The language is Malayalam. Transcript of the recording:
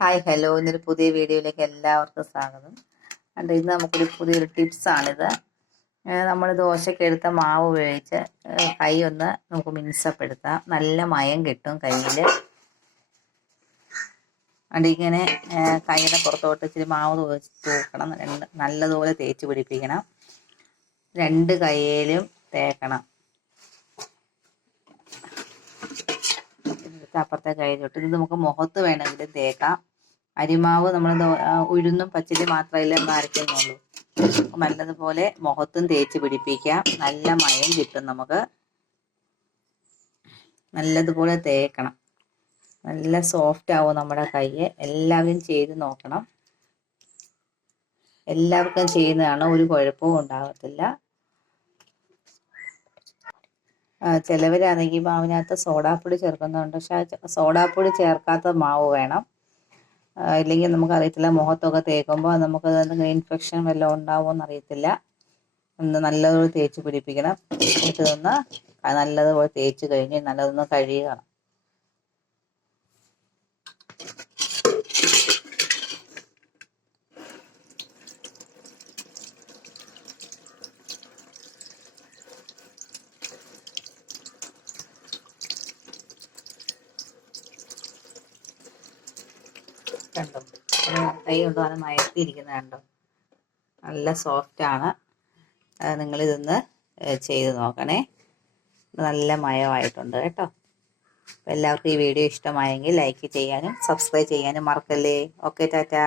ഹായ് ഹലോ ഇന്നൊരു പുതിയ വീഡിയോയിലേക്ക് എല്ലാവർക്കും സ്വാഗതം. ഇന്ന് നമുക്കൊരു പുതിയൊരു ടിപ്സാണിത്. നമ്മൾ ദോശയ്ക്ക് എടുത്ത മാവ് ഉപയോഗിച്ച് കൈ ഒന്ന് നമുക്ക് മിനുസപ്പെടുത്താം. നല്ല മയം കിട്ടും കയ്യിൽ. ഇങ്ങനെ കൈയുടെ പുറത്തോട്ട് ഇച്ചിരി മാവ് തൂക്കണം. നല്ലതുപോലെ തേച്ച് പിടിപ്പിക്കണം. രണ്ട് കൈയിലും തേക്കണം. അപ്പുറത്തെ കയ്യിലോട്ട് ഇത് നമുക്ക് മുഖത്ത് വേണമെങ്കിൽ തേക്കാം. അരിമാവ് നമ്മൾ ഉഴുന്നും പച്ചരി മാത്രമല്ല അരയ്ക്കുന്നുള്ളൂ. നല്ലതുപോലെ മുഖത്തും തേച്ച് പിടിപ്പിക്കാം. നല്ല മയം കിട്ടും. നമുക്ക് നല്ലതുപോലെ തേക്കണം. നല്ല സോഫ്റ്റ് ആവും നമ്മുടെ കൈ. എല്ലാവരും ചെയ്ത് നോക്കണം. എല്ലാവർക്കും ചെയ്യുന്നതാണ്, ഒരു കുഴപ്പവും ഉണ്ടാകത്തില്ല. ചിലവരാണെങ്കിൽ മാവിനകത്ത് സോഡാപ്പൊടി ചേർക്കുന്നുണ്ട്. പക്ഷെ സോഡാപ്പൊടി ചേർക്കാത്ത മാവ് വേണം. ഇല്ലെങ്കിൽ നമുക്കറിയത്തില്ല, മുഖത്തൊക്കെ തേക്കുമ്പോൾ നമുക്ക് ഇൻഫെക്ഷൻ വല്ലതും ഉണ്ടാവുമോ അറിയത്തില്ല. ഒന്ന് നല്ലതുപോലെ തേച്ച് പിടിപ്പിക്കണം. ഇതൊന്ന് നല്ലതുപോലെ തേച്ച് കഴിഞ്ഞ് നല്ലതൊന്ന് കഴുകണം. കണ്ടോ, കൈ കൊണ്ടോ അത് മയത്തിയിരിക്കുന്നത് കണ്ടോ, നല്ല സോഫ്റ്റാണ്. നിങ്ങളിതൊന്ന് ചെയ്ത് നോക്കണേ. നല്ല മയമായിട്ടുണ്ട് കേട്ടോ. എല്ലാവർക്കും ഈ വീഡിയോ ഇഷ്ടമായെങ്കിൽ ലൈക്ക് ചെയ്യാനും സബ്സ്ക്രൈബ് ചെയ്യാനും മറക്കല്ലേ. ഓക്കെ, ടാറ്റാ.